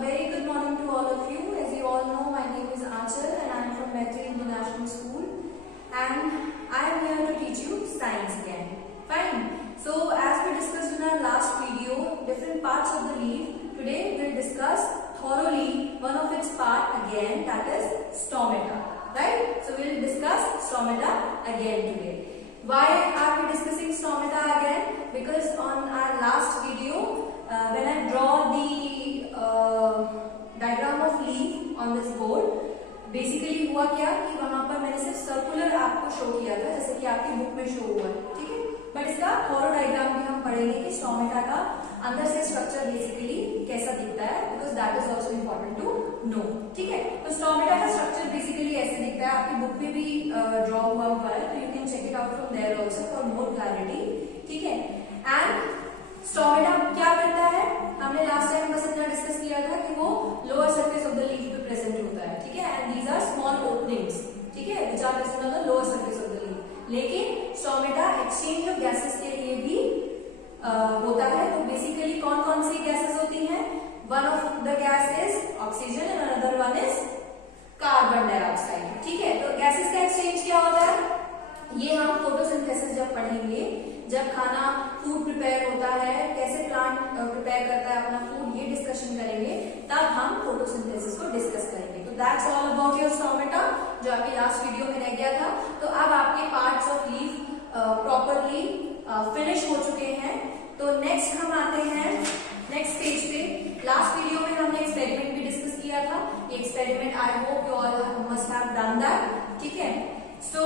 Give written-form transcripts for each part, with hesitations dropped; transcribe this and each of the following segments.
very good morning to all of you. As you all know, my name is Aanchal and I am from Maitri International School and I am here to teach you science again. Fine. So as we discussed in our last video, different parts of the leaf, today we will discuss thoroughly one of its part again, that is stomata. Right? So we will discuss stomata again today. Why are we discussing stomata again? Because on our last video, when I draw the diagram of leaf on this board, basically हुआ क्या कि वहां पर मैंने सिर्फ circular आपको show किया था, जैसे कि आपकी बुक में शो हुआ है, ठीक है। बट इसका थोरो डायग्राम भी हम पढ़ेंगे कि स्टोमेटा का अंदर से स्ट्रक्चर बेसिकली कैसा दिखता है, because that is also important to know, ठीक है। तो स्टोमेटा का स्ट्रक्चर बेसिकली ऐसे दिखता है, आपकी बुक में भी ड्रॉ हुआ है, तो you can check it out from there also for more clarity, ठीक है। एंड स्टोमेटा क्या करता है, हमने लास्ट टाइम बस इतना डिस्कस किया था कि वो lower surface of the leaf पे प्रेजेंट होता है, ठीक है। And these are small openings, ठीक है, which are present on the lower surface of the leaf. लेकिन स्टोमेटा एक्सचेंज ऑफ गैसेस के लिए भी होता है। तो बेसिकली कौन कौन सी गैसेस होती हैं? One of the gas is oxygen and another one is carbon dioxide, ठीक है। तो गैसेस का एक्सचेंज क्या होता है, ये हम फोटोसिंथेसिस जब पढ़ेंगे, जब खाना फूड प्रिपेयर होता है, कैसे प्लांट प्रिपेयर करता है अपना फूड, ये डिस्कशन करेंगे, तब हम फोटोसिंथेसिस को डिस्कस करेंगे। तो that's all about your stomata, जो आपके लास्ट वीडियो में रह गया था। तो अब आपके parts of leaf properly finish हो चुके हैं। तो नेक्स्ट हम आते हैं नेक्स्ट पेज पे। लास्ट वीडियो में हमने एक्सपेरिमेंट भी डिस्कस किया था। ये experiment I hope you all must have done that, ठीक है। So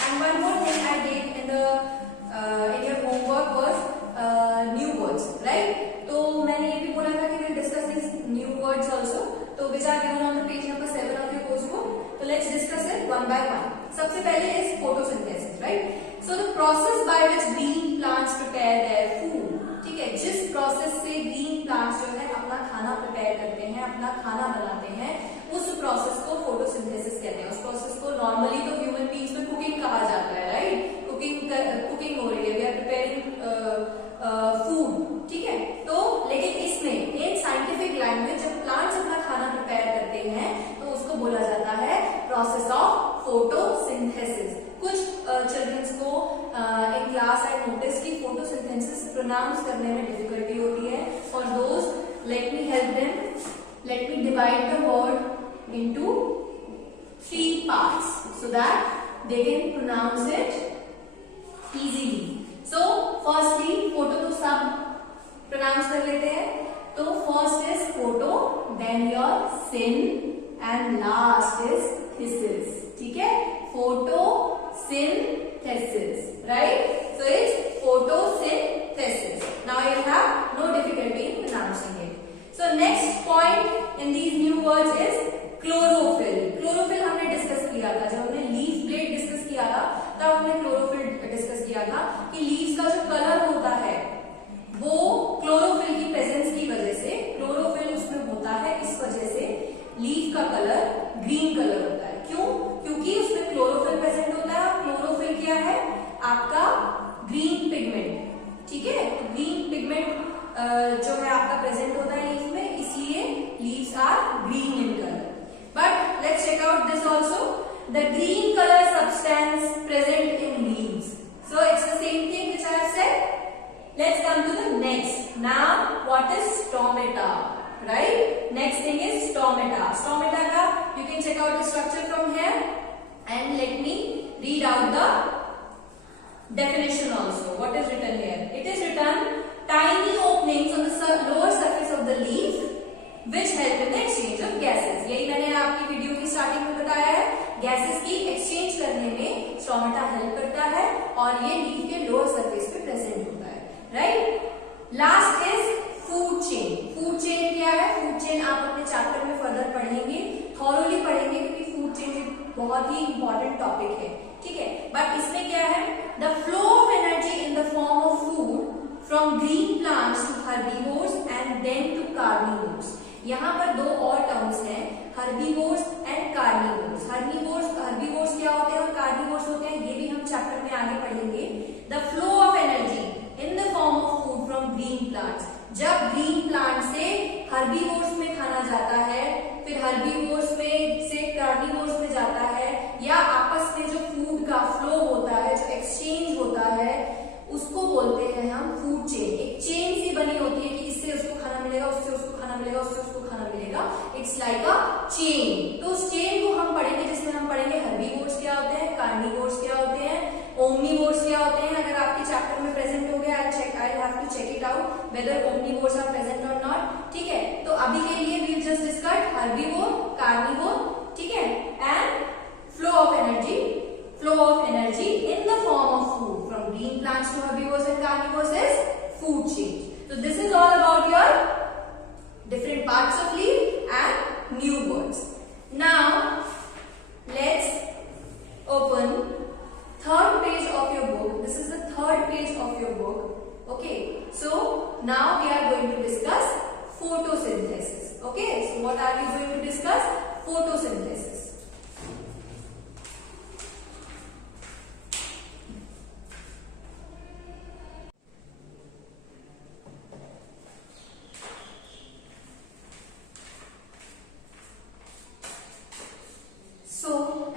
and one more thing I did in your homework was new words, right? तो मैंने ये भी बोला था कि we'll discuss these new words also, तो which are given on the page number 7 of your course book. So let's discuss it one by one. सबसे पहले is photosynthesis, right? So the process by which green plants prepare their food, ठीक है, जिस process से green plants जो है अपना खाना प्रिपेयर करते हैं, अपना खाना बनाते हैं, उस प्रोसेस को फोटोसिंथेसिस कहते हैं। उस प्रोसेस को नॉर्मली तो ह्यूमन बीइंग्स में कुकिंग कहा जाता है, राइट? कुकिंग हो रही है, वी आर प्रिपेयरिंग फूड, ठीक है। तो लेकिन इसमें इन साइंटिफिक लैंग्वेज जब प्लांट्स अपना खाना प्रिपेयर करते हैं तो उसको बोला जाता है प्रोसेस ऑफ फोटोसिंथेसिस। कुछ चिल्ड्रंस को इन क्लास आई नोटिस की फोटोसिंथेसिस प्रोनाउंस करने में डिफिकल्टी होती है। For those let me help them, let me divide the word into 3 parts so that they can pronounce it easily. So firstly photo तो सब pronounce कर लेते हैं। तो first is photo, then your sin and last is thesis, ठीक है। Photosynthesis, right? So it's photosynthesis. Now you have no difficulty in pronouncing it. So next point in these new words is chlorophyll. Chlorophyll हमने discuss किया था, जब हमने leaf blade discuss किया था तब हमने क्लोरोफिल डिस्कस किया था कि लीव्स का जो कलर होता है वो क्लोरोफिल की प्रेजेंस की वजह से, क्लोरोफिल उसमें होता है, इस वजह से लीफ का कलर ग्रीन कलर होता है। क्यों? क्योंकि उसमें क्लोरोफिल प्रेजेंट होता है। और क्लोरोफिल क्या है? आपका ग्रीन पिगमेंट, ठीक है। तो ग्रीन पिगमेंट जो है आपका प्रेजेंट होता है लीफ में, इसलिए leaves are green in colour. But let's check out this also. The green color substance present in leaves. So it's the same thing which I have said. Let's come to the next. Now, what is stomata? Right? Next thing is stomata. Stomata ka you can check out the structure from here, and let me read out the definition also. What is written here? It is written tiny openings on the lower surface of the leaf, which help in the exchange of gases. यही मैंने आपकी video की starting में बताया है, gases की exchange करने में स्टोमेटा हेल्प करता है और ये लीफ के लोअर सरफेस पे प्रेजेंट होता है, right. Last is food chain. Food chain क्या है? फूड चेन आप अपने चैप्टर में फर्दर पढ़ेंगे, थॉरोली पढ़ेंगे, क्योंकि फूड चेन एक बहुत ही इंपॉर्टेंट टॉपिक है, ठीक है। बट इसमें क्या है? The flow of energy in the form of food from green plants to herbivores and then to carnivores. यहाँ पर दो और टर्म्स हैं, हर्बीवोर्स एंड कार्निवोर्स। हर्बीवोर्स क्या होते हैं और कार्निवोर्स होते हैं, ये भी हम चैप्टर में आगे पढ़ेंगे। The flow of energy in the form of food from green plants, जब ग्रीन प्लांट से हर्बीवोर्स में जाता है, फिर हर्बीवोर्स में से कार्निवोर्स में जाता है, या आपस में जो फूड का फ्लो होता है, जो एक्सचेंज होता है, उसको बोलते हैं हम फूड चेन। एक चेन सी बनी होती है कि इससे उसको खाना मिलेगा, उससे उसको खाना मिलेगा, उससे उसको खाना मिलेगा। It's like a chain. तो उस चेन को हम पढ़ेंगे, जिसमें हम पढ़ेंगे हर्बीवोर्स क्या होते हैं, कार्निवोर्स क्या होते हैं, ओमनीवोर्स क्या होते हैं। अगर आपके चैप्टर में प्रेजेंट हो गया, I have to check it out whether omnivores are present और नॉट। ठीक है, तो अभी के लिए we just discussed herbivore, carnivore, ठीक है, and flow of energy in the form of food from green plants to herbivores and carnivores is food change. So this is all about your different parts of leaf and new words. Now let's open third page of your book. This is the third page of your book. Okay, so now we are going to discuss photosynthesis. Okay, so what are we going to discuss? Photosynthesis.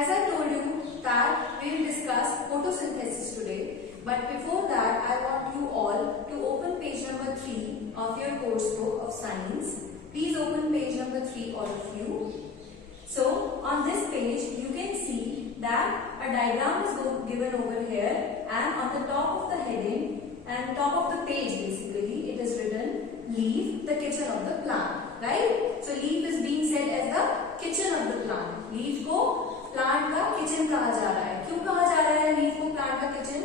As I told you that we will discuss photosynthesis today, but before that I want you all to open page number 3 of your course book of science. Please open page number 3, all of you. So on this page you can see that a diagram is given over here, and on the top of the heading and top of the page basically it is written leaf, the kitchen of the plant, right? So leaf is being said as the kitchen of the plant. Leaf को plant का kitchen कहा जा रहा है। क्यों कहा जा रहा है लीफ को प्लांट का kitchen?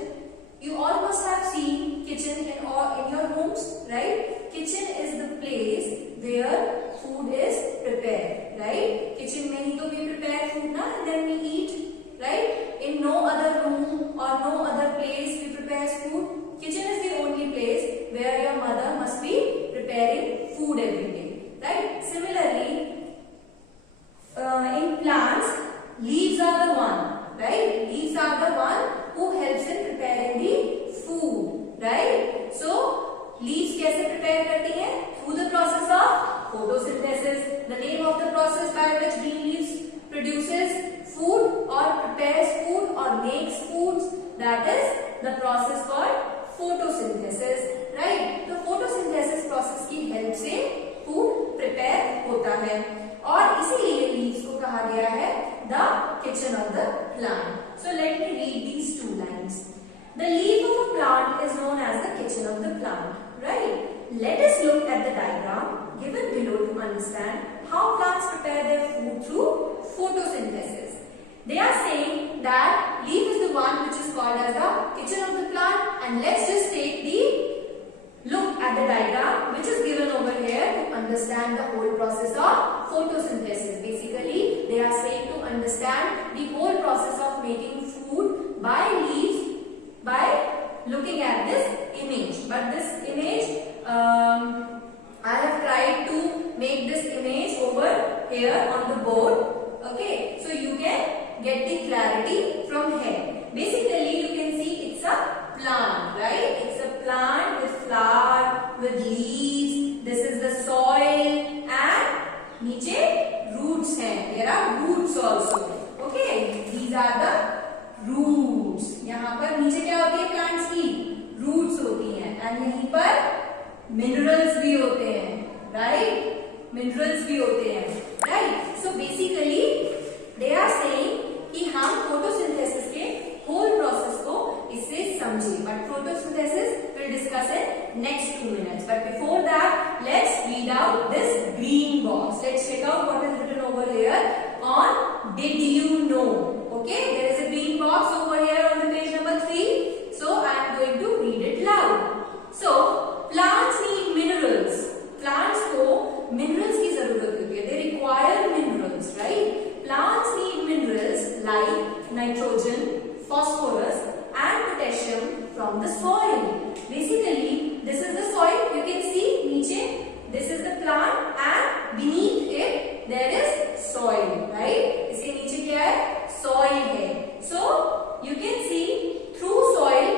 You all must have seen kitchen in your homes, right? Kitchen is the place where food is prepared, right? Kitchen में ही तो we prepare food ना, and then we eat, right? In no other room or no other place we prepare food. Kitchen is the only place where your mother must be preparing food every day, right? Similarly, in plants, leaves are the one, right? Leaves are the one who helps in preparing the food, right? So leaves कैसे prepare करती हैं? Through the process of photosynthesis. The name of the process by which green leaves produces food or prepares food or makes foods, that is the process called photosynthesis, right? तो photosynthesis process की help से food prepare होता है, और इसीलिए leaves को कहा गया है the kitchen of the plant. So let me read these two lines. The leaf of a plant is known as the kitchen of the plant, right? Let us look at the diagram given below to understand how plants prepare their food through photosynthesis. They are saying that leaf is the one which is called as the kitchen of the plant, and let's just take the look at the diagram which is given over here to understand the whole process of photosynthesis. Basically, they are saying to understand the whole process of making food by leaves by looking at this image. But this image, I have tried to make this image over here on the board. Okay, so you can get the clarity from here. Basically, you can see it's a plant, right? It's a plant with flower, with leaves. This is the soil, and नीचे roots हैं. There are roots also. Okay, these are the roots. यहाँ पर नीचे क्या होती है plants की? Roots होती हैं, and यहीं पर minerals भी होते हैं, right? Minerals भी होते हैं, right? So basically, they are saying कि हम photosynthesis के whole process को इससे समझे, but photosynthesis we'll discuss in next 2 minutes. But before that, let's read out this green box. Let's check out what is written over here on did you know. Okay, there is a green box over here on the page number 3. So I am going to read it loud. So plants need minerals. Plants को minerals की जरूरत होती है. They require minerals, right? Plants need minerals like nitrogen, phosphorus and potassium from the soil. Basically, this is the soil. You can see नीचे this is the plant and beneath it there is soil, right? इसके नीचे क्या है? Soil है. So you can see through soil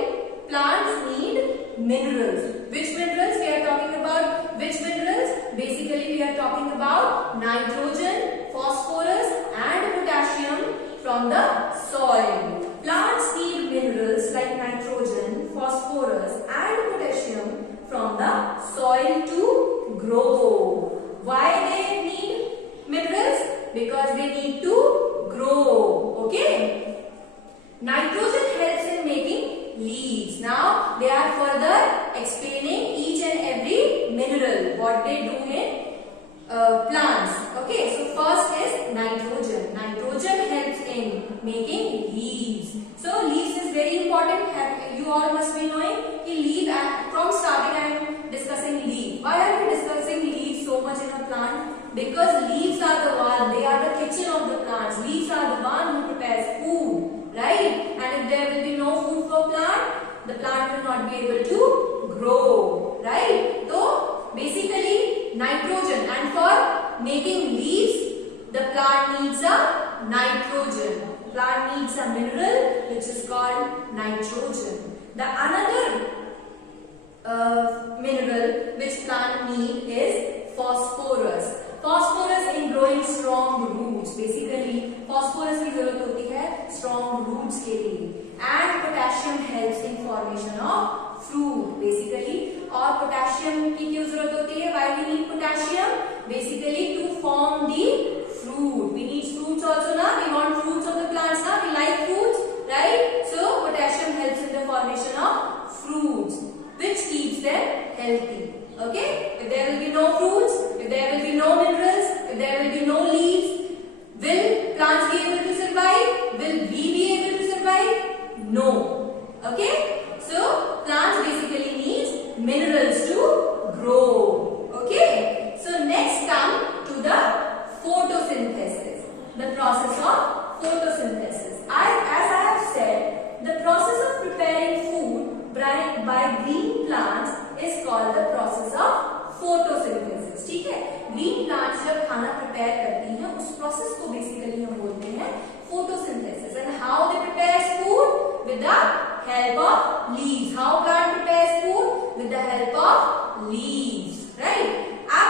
plants need minerals. Which minerals we are talking about? Which minerals? Basically we are talking about nitrogen, phosphorus and potassium from the soil. Plants need minerals like nitrogen, phosphorus and potassium from the soil to grow. Why they need minerals? Because they need to grow. Okay. Nitrogen helps in making leaves. Now they are further explaining each and every mineral, what they do in plants. Okay, so first is nitrogen. Nitrogen helps in making leaves. So leaves is very important. You all must be knowing कि leaf, from starting I am discussing leaf. Why are we discussing leaves so much in a plant? Because leaves are the one, they are the kitchen of the plants. Leaves are the one who prepares food, right? And if there will be no food for plant, the plant will not be able to grow, right? So basically nitrogen, and for making leaves, the plant needs a nitrogen. Plant needs a mineral which is called nitrogen. The another mineral which plant need is phosphorus. Phosphorus in growing strong roots. Basically phosphorus की जरूरत होती है strong roots के लिए. And potassium helps in formation of fruit. Basically और potassium की क्यों जरूरत होती है? Why we need potassium? Basically to form the fruit. We need fruits also na. We want fruits of the plants na. We like fruits, right? So potassium helps in the formation of fruits, which keeps them healthy. Okay? If there will be no fruits, if there will be no minerals, if there will be no leaves, will plants be able to survive? Will we be able to survive? No. Okay? So plants basically needs minerals to grow. Okay? So next come to the photosynthesis. The process of photosynthesis. As I have said, the process of preparing food by green plants is called the process of photosynthesis. ठीक है? Green plants जब खाना prepare करती हैं, उस process को basically हम बोलते हैं photosynthesis. And how they prepare food? With the help of leaves. How plant prepares food? With the help of leaves. Right? अब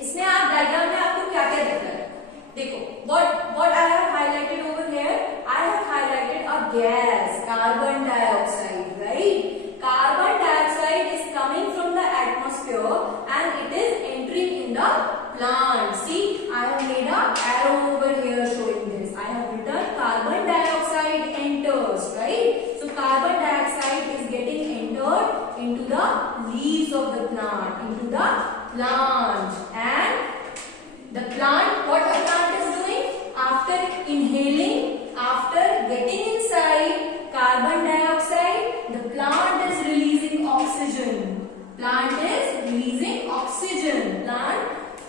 इसमें आप डायग्राम में आपको क्या क्या दिख रहा है? देखो, what I have highlighted over here, I have highlighted a gas, carbon dioxide, right? Carbon dioxide is coming from the atmosphere and it is entering in the plant. See, I have made a arrow over here showing this. I have written carbon dioxide enters, right? So carbon dioxide is getting entered into the leaves of the plant, into the plant, and the plant, what a plant is doing? After inhaling, after getting inside carbon dioxide, the plant is releasing oxygen. Plant is releasing oxygen. Plant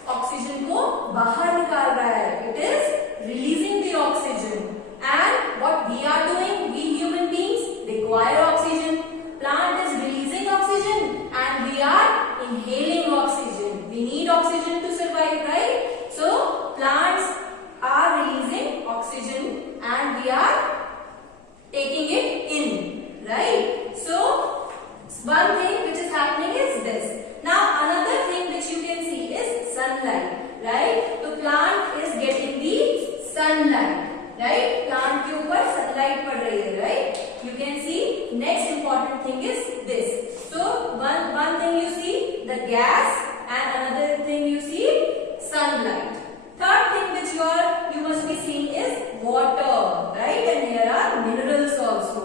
oxygen को बाहर निकाल रहा है. It is releasing the oxygen. And what we are doing, we human beings require oxygen. Plant is releasing oxygen and we are inhaling oxygen. We need oxygen to survive, right? So plants are releasing oxygen and we are taking it in, right? So one thing which is happening is this. Now another thing which you can see is sunlight, right? So plant is getting the sunlight, right? Plant के ऊपर sunlight पड़ रही है, right? You can see. Next important thing is this. So one thing you see the gas and another thing you see sunlight. Third thing which you must be seeing is water, right? And here are minerals also.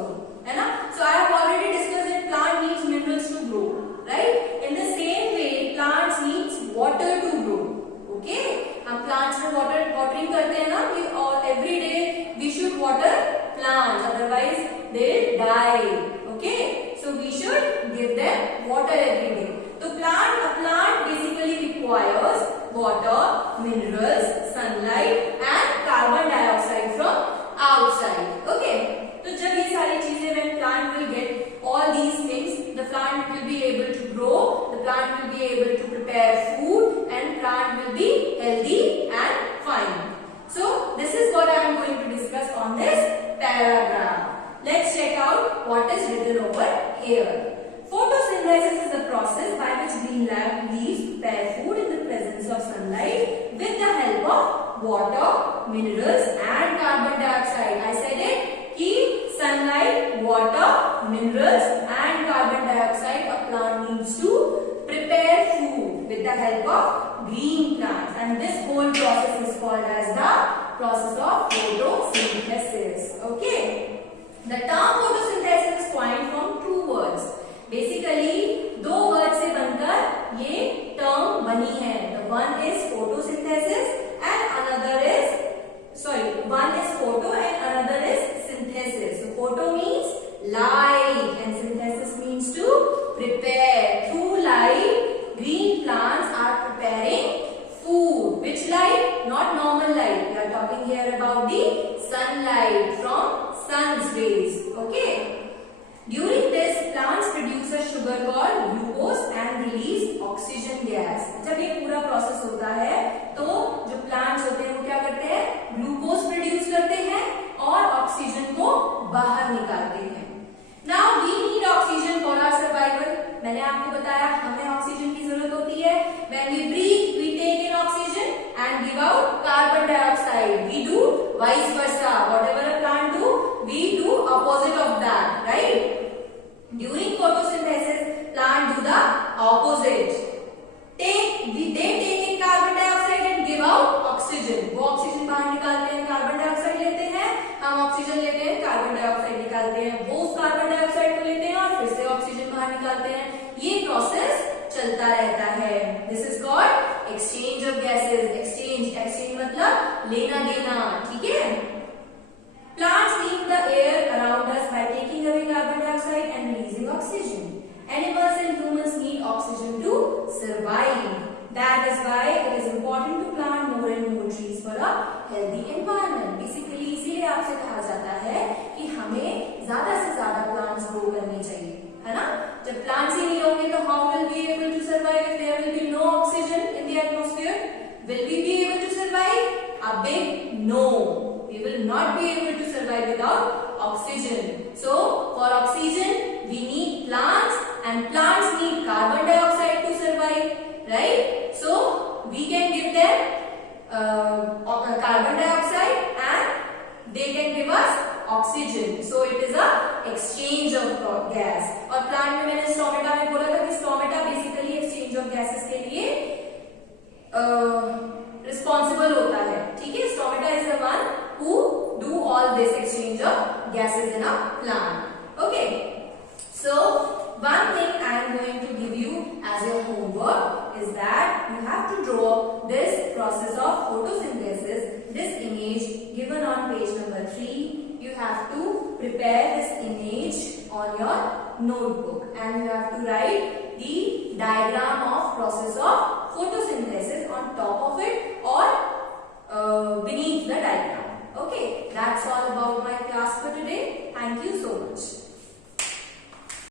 Right? So I have already discussed that plant needs minerals to grow, right? In the same way, plants needs water to grow. Okay? हम plants में watering करते हैं ना, और every day we should water plants, otherwise they die. Okay? So we should give them water every day. So a plant basically requires water, minerals, sunlight and carbon dioxide from outside. Okay? So जब ये सारी चीजें, when plant will get all these things, the plant will be able to grow, the plant will be able to prepare food and plant will be healthy and fine. So this is what I am going to discuss on this paragraph. Let's check out what is written over here. Photosynthesis is the process water, minerals and carbon dioxide. I said it कि sunlight, water, minerals and carbon dioxide a plant needs to prepare food with the help of green plants, and this whole process is called as the process of photosynthesis. Okay, the term photosynthesis is coined from two words. Basically दो word से बनकर ये term बनी है. The one is photosynthesis and another is one is photo and another is synthesis. So photo means light and synthesis means to prepare. Through light, green plants are preparing food. Which light? Not normal light. We are talking here about the sunlight from sun's rays. Okay. During this, plants produce a sugar called glucose and release oxygen gas. जब ये पूरा process होता है तो जो plants होते हैं वो क्या करते हैं? ग्लूकोज प्रोड्यूस करते हैं और ऑक्सीजन को बाहर निकालते हैं. Now we need oxygen for our survival. मैंने आपको बताया हमें ऑक्सीजन की जरूरत होती है. When we breathe, we take in oxygen and give out carbon dioxide. We do vice versa. Whatever a plant do, we do opposite of that, right? During photosynthesis, plant do the opposite. They take in carbon dioxide and give out oxygen. वो oxygen बाहर निकालते हैं, carbon dioxide लेते हैं. हम oxygen लेते हैं, carbon dioxide निकालते हैं. वो उस कार्बन डाइऑक्साइड को लेते हैं और फिर से ऑक्सीजन बाहर निकालते हैं. ये प्रोसेस चलता रहता है. This is called exchange of gases. Exchange मतलब लेना देना. ठीक है. Plants clean the air around us by taking away carbon dioxide and releasing oxygen. Animals and humans need oxygen to survive. That is why it is important to plant more and more trees for a healthy environment. Basically, इसीलिए आपसे कहा जाता है कि हमें ज्यादा से ज्यादा plants grow करने चाहिए, है ना? जब plants ही नहीं होंगे तो how will we able to survive if there will be no oxygen in the atmosphere? Will we be able to survive? A big no. We will not be able to survive without oxygen. So, for oxygen, we need plants and plants need carbon dioxide to survive, right? So, we can give them carbon dioxide and they can give us oxygen. So, it is a exchange of gas. और plant में मैंने stomata में बोला था कि stomata basically exchange of gases के लिए responsible होता है. ठीक है? Stomata is the one who do all this exchange of gases in a plant. Okay. So one thing I am going to give you as your homework is that you have to draw this process of photosynthesis. This image given on page number 3. You have to prepare this image on your notebook and you have to write the diagram of process of photosynthesis on top of it or beneath